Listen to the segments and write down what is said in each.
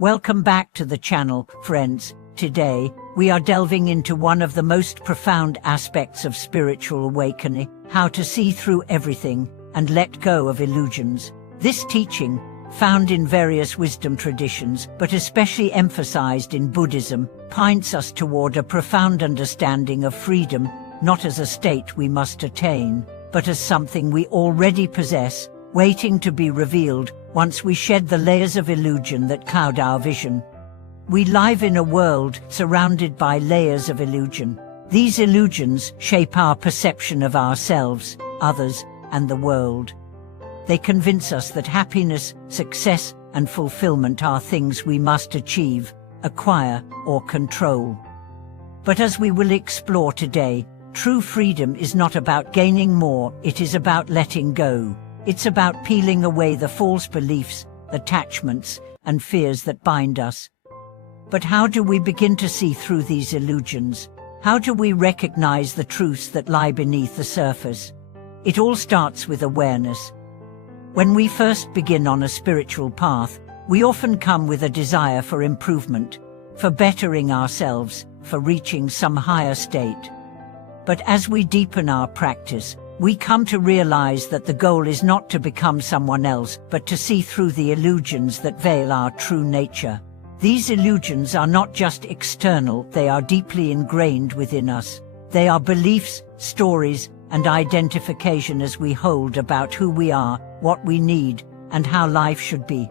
Welcome back to the channel, friends. Today, we are delving into one of the most profound aspects of spiritual awakening, how to see through everything and let go of illusions. This teaching, found in various wisdom traditions, but especially emphasized in Buddhism, points us toward a profound understanding of freedom, not as a state we must attain, but as something we already possess, waiting to be revealed once we shed the layers of illusion that cloud our vision. We live in a world surrounded by layers of illusion. These illusions shape our perception of ourselves, others, and the world. They convince us that happiness, success, and fulfillment are things we must achieve, acquire, or control. But as we will explore today, true freedom is not about gaining more, it is about letting go. It's about peeling away the false beliefs, attachments, and fears that bind us. But how do we begin to see through these illusions? How do we recognize the truths that lie beneath the surface? It all starts with awareness. When we first begin on a spiritual path, we often come with a desire for improvement, for bettering ourselves, for reaching some higher state. But as we deepen our practice, we come to realize that the goal is not to become someone else, but to see through the illusions that veil our true nature. These illusions are not just external, they are deeply ingrained within us. They are beliefs, stories, and identifications we hold about who we are, what we need, and how life should be.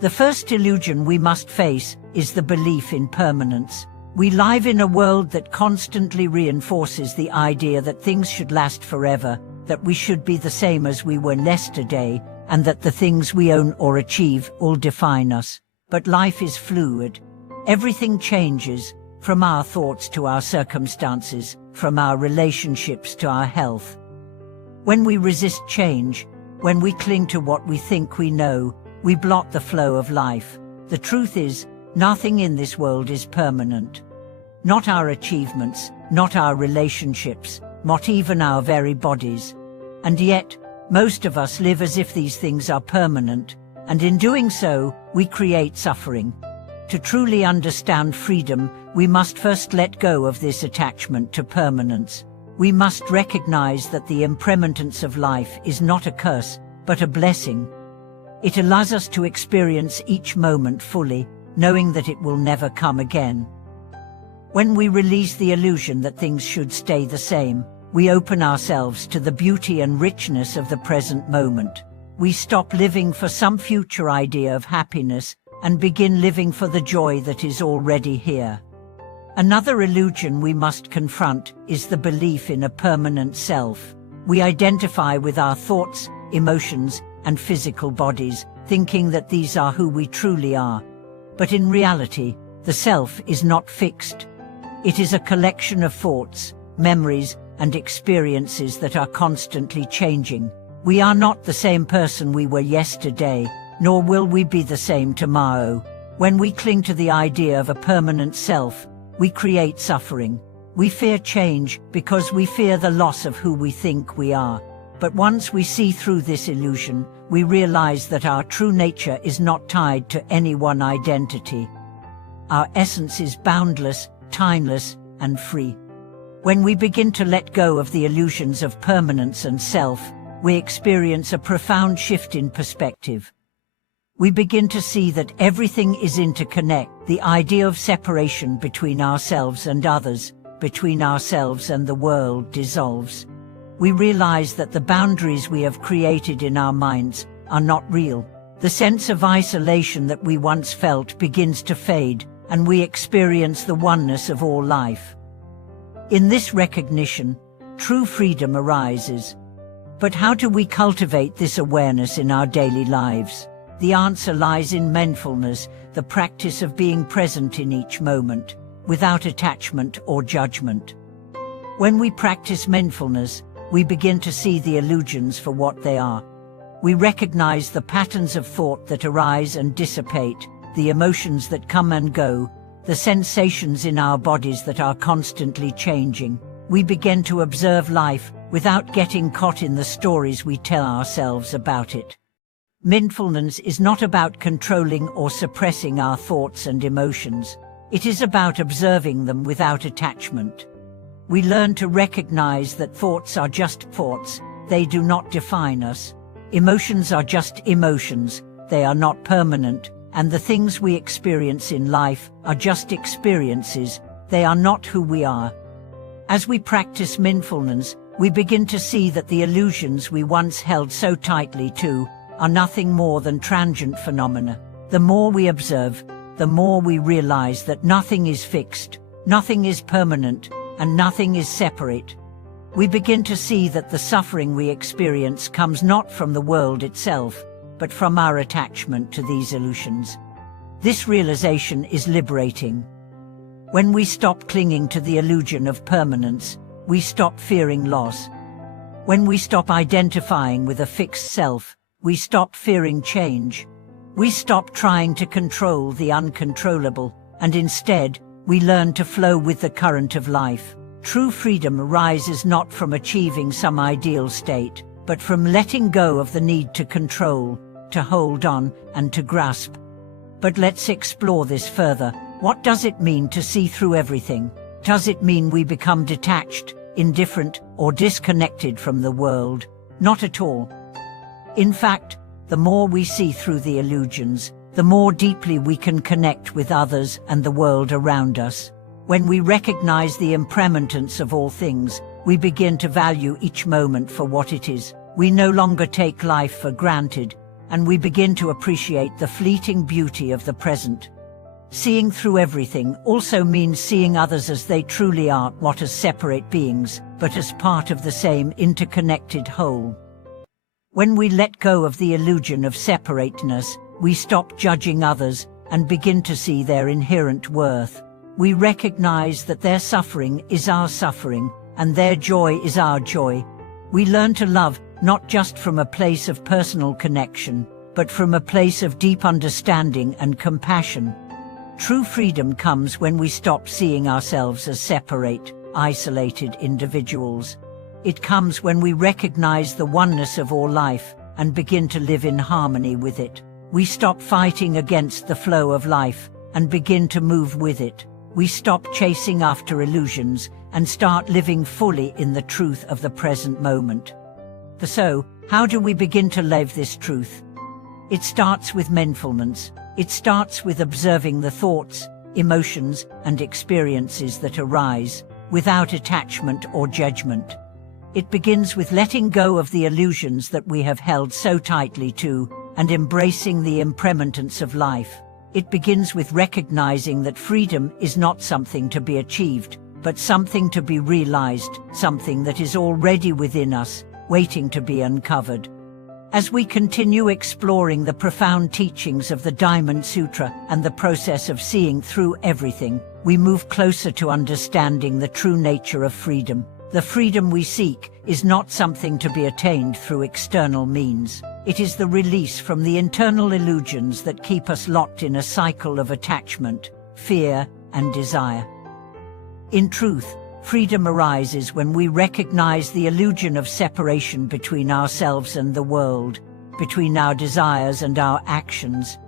The first illusion we must face is the belief in permanence. We live in a world that constantly reinforces the idea that things should last forever, that we should be the same as we were yesterday, and that the things we own or achieve all define us. But life is fluid. Everything changes, from our thoughts to our circumstances, from our relationships to our health. When we resist change, when we cling to what we think we know, we block the flow of life. The truth is, nothing in this world is permanent. Not our achievements, not our relationships, not even our very bodies. And yet, most of us live as if these things are permanent, and in doing so, we create suffering. To truly understand freedom, we must first let go of this attachment to permanence. We must recognize that the impermanence of life is not a curse, but a blessing. It allows us to experience each moment fully, knowing that it will never come again. When we release the illusion that things should stay the same, we open ourselves to the beauty and richness of the present moment. We stop living for some future idea of happiness and begin living for the joy that is already here. Another illusion we must confront is the belief in a permanent self. We identify with our thoughts, emotions, and physical bodies, thinking that these are who we truly are. But in reality, the self is not fixed. It is a collection of thoughts, memories, and experiences that are constantly changing. We are not the same person we were yesterday, nor will we be the same tomorrow. When we cling to the idea of a permanent self, we create suffering. We fear change because we fear the loss of who we think we are. But once we see through this illusion, we realize that our true nature is not tied to any one identity. Our essence is boundless, timeless, and free. When we begin to let go of the illusions of permanence and self, we experience a profound shift in perspective. We begin to see that everything is interconnected. The idea of separation between ourselves and others, between ourselves and the world, dissolves. We realize that the boundaries we have created in our minds are not real. The sense of isolation that we once felt begins to fade, and we experience the oneness of all life. In this recognition, true freedom arises. But how do we cultivate this awareness in our daily lives? The answer lies in mindfulness, the practice of being present in each moment, without attachment or judgment. When we practice mindfulness, we begin to see the illusions for what they are. We recognize the patterns of thought that arise and dissipate, the emotions that come and go, the sensations in our bodies that are constantly changing. We begin to observe life without getting caught in the stories we tell ourselves about it. Mindfulness is not about controlling or suppressing our thoughts and emotions. It is about observing them without attachment. We learn to recognize that thoughts are just thoughts, they do not define us. Emotions are just emotions, they are not permanent, and the things we experience in life are just experiences, they are not who we are. As we practice mindfulness, we begin to see that the illusions we once held so tightly to are nothing more than transient phenomena. The more we observe, the more we realize that nothing is fixed, nothing is permanent, and nothing is separate. We begin to see that the suffering we experience comes not from the world itself, but from our attachment to these illusions. This realization is liberating. When we stop clinging to the illusion of permanence, we stop fearing loss. When we stop identifying with a fixed self, we stop fearing change. We stop trying to control the uncontrollable, and instead, we learn to flow with the current of life. True freedom arises not from achieving some ideal state, but from letting go of the need to control, to hold on, and to grasp. But let's explore this further. What does it mean to see through everything? Does it mean we become detached, indifferent, or disconnected from the world? Not at all. In fact, the more we see through the illusions, the more deeply we can connect with others and the world around us. When we recognize the impermanence of all things, we begin to value each moment for what it is. We no longer take life for granted, and we begin to appreciate the fleeting beauty of the present. Seeing through everything also means seeing others as they truly are, not as separate beings, but as part of the same interconnected whole. When we let go of the illusion of separateness, we stop judging others and begin to see their inherent worth. We recognize that their suffering is our suffering, and their joy is our joy. We learn to love not just from a place of personal connection, but from a place of deep understanding and compassion. True freedom comes when we stop seeing ourselves as separate, isolated individuals. It comes when we recognize the oneness of all life and begin to live in harmony with it. We stop fighting against the flow of life and begin to move with it. We stop chasing after illusions and start living fully in the truth of the present moment. So, how do we begin to live this truth? It starts with mindfulness. It starts with observing the thoughts, emotions, and experiences that arise, without attachment or judgment. It begins with letting go of the illusions that we have held so tightly to, and embracing the impermanence of life. It begins with recognizing that freedom is not something to be achieved, but something to be realized, something that is already within us, waiting to be uncovered. As we continue exploring the profound teachings of the Diamond Sutra and the process of seeing through everything, we move closer to understanding the true nature of freedom. The freedom we seek is not something to be attained through external means. It is the release from the internal illusions that keep us locked in a cycle of attachment, fear, and desire. In truth, freedom arises when we recognize the illusion of separation between ourselves and the world, between our desires and our actions.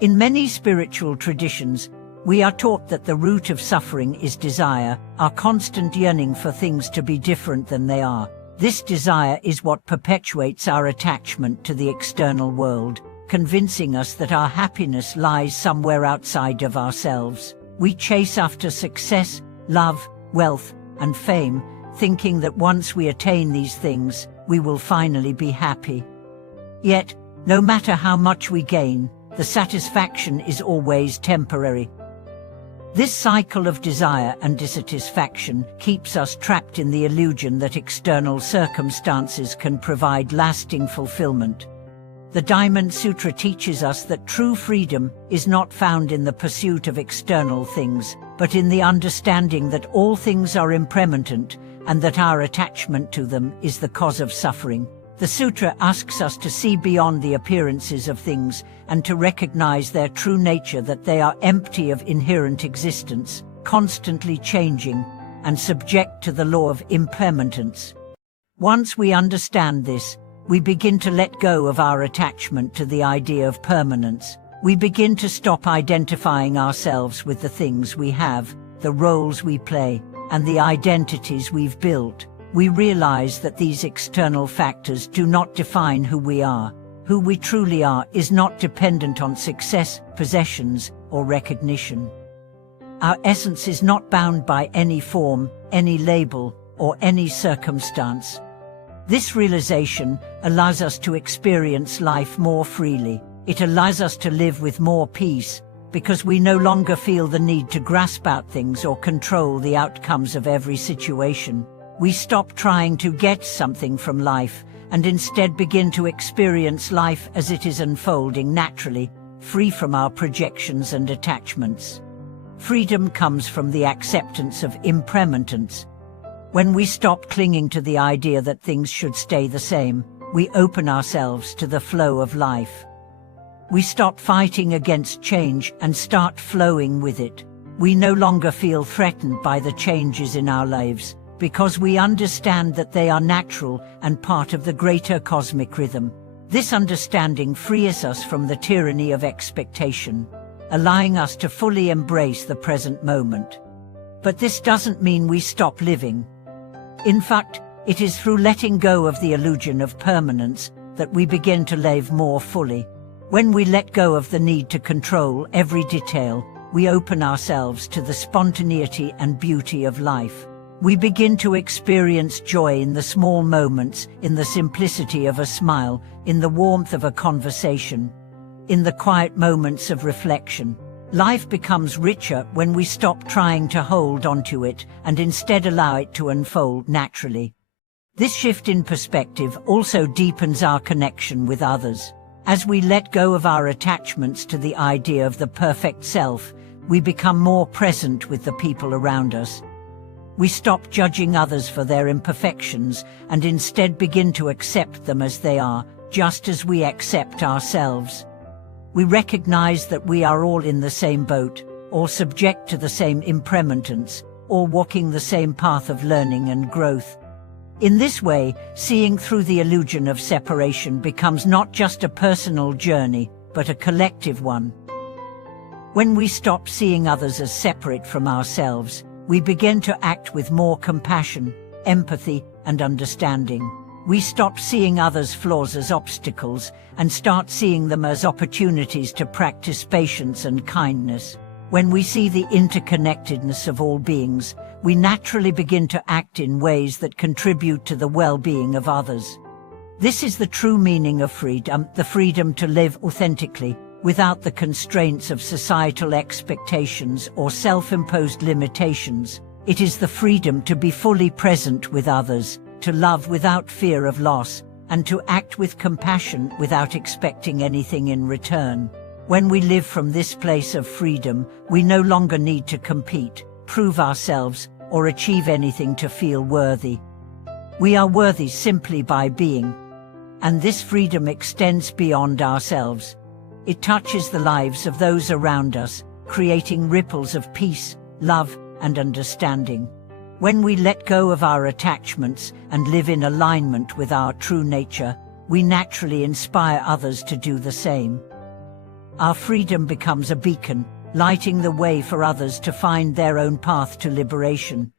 In many spiritual traditions, we are taught that the root of suffering is desire, our constant yearning for things to be different than they are. This desire is what perpetuates our attachment to the external world, convincing us that our happiness lies somewhere outside of ourselves. We chase after success, love, wealth, and fame, thinking that once we attain these things, we will finally be happy. Yet, no matter how much we gain, the satisfaction is always temporary. This cycle of desire and dissatisfaction keeps us trapped in the illusion that external circumstances can provide lasting fulfillment. The Diamond Sutra teaches us that true freedom is not found in the pursuit of external things, but in the understanding that all things are impermanent and that our attachment to them is the cause of suffering. The sutra asks us to see beyond the appearances of things and to recognize their true nature, that they are empty of inherent existence, constantly changing, and subject to the law of impermanence. Once we understand this, we begin to let go of our attachment to the idea of permanence. We begin to stop identifying ourselves with the things we have, the roles we play, and the identities we've built. We realize that these external factors do not define who we are. Who we truly are is not dependent on success, possessions, or recognition. Our essence is not bound by any form, any label, or any circumstance. This realization allows us to experience life more freely. It allows us to live with more peace, because we no longer feel the need to grasp at things or control the outcomes of every situation. We stop trying to get something from life, and instead begin to experience life as it is unfolding naturally, free from our projections and attachments. Freedom comes from the acceptance of impermanence. When we stop clinging to the idea that things should stay the same, we open ourselves to the flow of life. We stop fighting against change and start flowing with it. We no longer feel threatened by the changes in our lives, because we understand that they are natural and part of the greater cosmic rhythm. This understanding frees us from the tyranny of expectation, allowing us to fully embrace the present moment. But this doesn't mean we stop living. In fact, it is through letting go of the illusion of permanence that we begin to live more fully. When we let go of the need to control every detail, we open ourselves to the spontaneity and beauty of life. We begin to experience joy in the small moments, in the simplicity of a smile, in the warmth of a conversation, in the quiet moments of reflection. Life becomes richer when we stop trying to hold onto it and instead allow it to unfold naturally. This shift in perspective also deepens our connection with others. As we let go of our attachments to the idea of the perfect self, we become more present with the people around us. We stop judging others for their imperfections and instead begin to accept them as they are, just as we accept ourselves. We recognize that we are all in the same boat, or subject to the same impermanence, or walking the same path of learning and growth. In this way, seeing through the illusion of separation becomes not just a personal journey, but a collective one. When we stop seeing others as separate from ourselves, we begin to act with more compassion, empathy, and understanding. We stop seeing others' flaws as obstacles and start seeing them as opportunities to practice patience and kindness. When we see the interconnectedness of all beings, we naturally begin to act in ways that contribute to the well-being of others. This is the true meaning of freedom, the freedom to live authentically, without the constraints of societal expectations or self-imposed limitations. It is the freedom to be fully present with others, to love without fear of loss, and to act with compassion without expecting anything in return. When we live from this place of freedom, we no longer need to compete, prove ourselves, or achieve anything to feel worthy. We are worthy simply by being. And this freedom extends beyond ourselves. It touches the lives of those around us, creating ripples of peace, love, and understanding. When we let go of our attachments and live in alignment with our true nature, we naturally inspire others to do the same. Our freedom becomes a beacon, lighting the way for others to find their own path to liberation.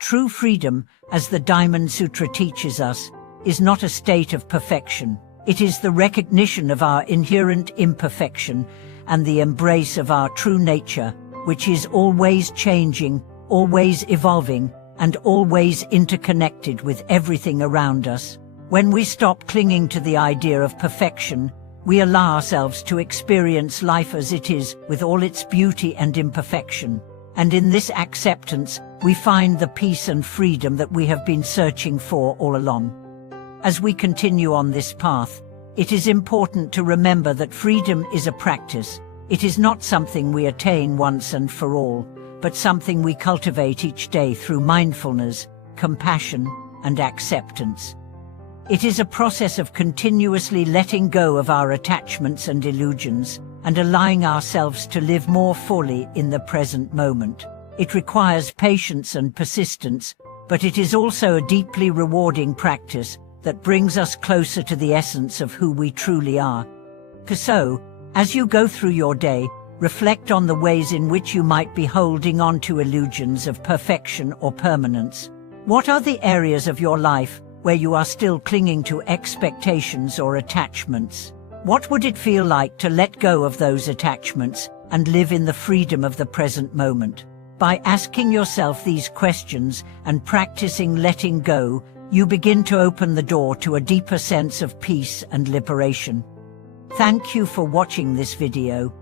True freedom, as the Diamond Sutra teaches us, is not a state of perfection. It is the recognition of our inherent imperfection and the embrace of our true nature, which is always changing, always evolving, and always interconnected with everything around us. When we stop clinging to the idea of perfection, we allow ourselves to experience life as it is, with all its beauty and imperfection. And in this acceptance, we find the peace and freedom that we have been searching for all along. As we continue on this path, it is important to remember that freedom is a practice. It is not something we attain once and for all, but something we cultivate each day through mindfulness, compassion, and acceptance. It is a process of continuously letting go of our attachments and illusions, and allowing ourselves to live more fully in the present moment. It requires patience and persistence, but it is also a deeply rewarding practice, that brings us closer to the essence of who we truly are. So, as you go through your day, reflect on the ways in which you might be holding on to illusions of perfection or permanence. What are the areas of your life where you are still clinging to expectations or attachments? What would it feel like to let go of those attachments and live in the freedom of the present moment? By asking yourself these questions and practicing letting go, you begin to open the door to a deeper sense of peace and liberation. Thank you for watching this video.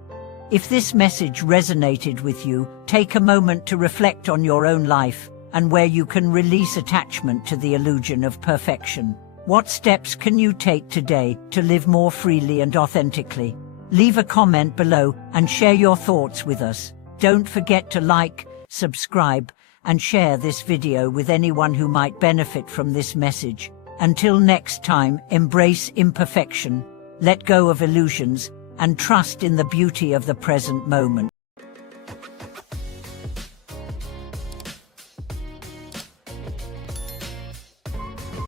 If this message resonated with you, take a moment to reflect on your own life and where you can release attachment to the illusion of perfection. What steps can you take today to live more freely and authentically? Leave a comment below and share your thoughts with us. Don't forget to like, subscribe, and share this video with anyone who might benefit from this message. Until next time, embrace imperfection, let go of illusions, and trust in the beauty of the present moment.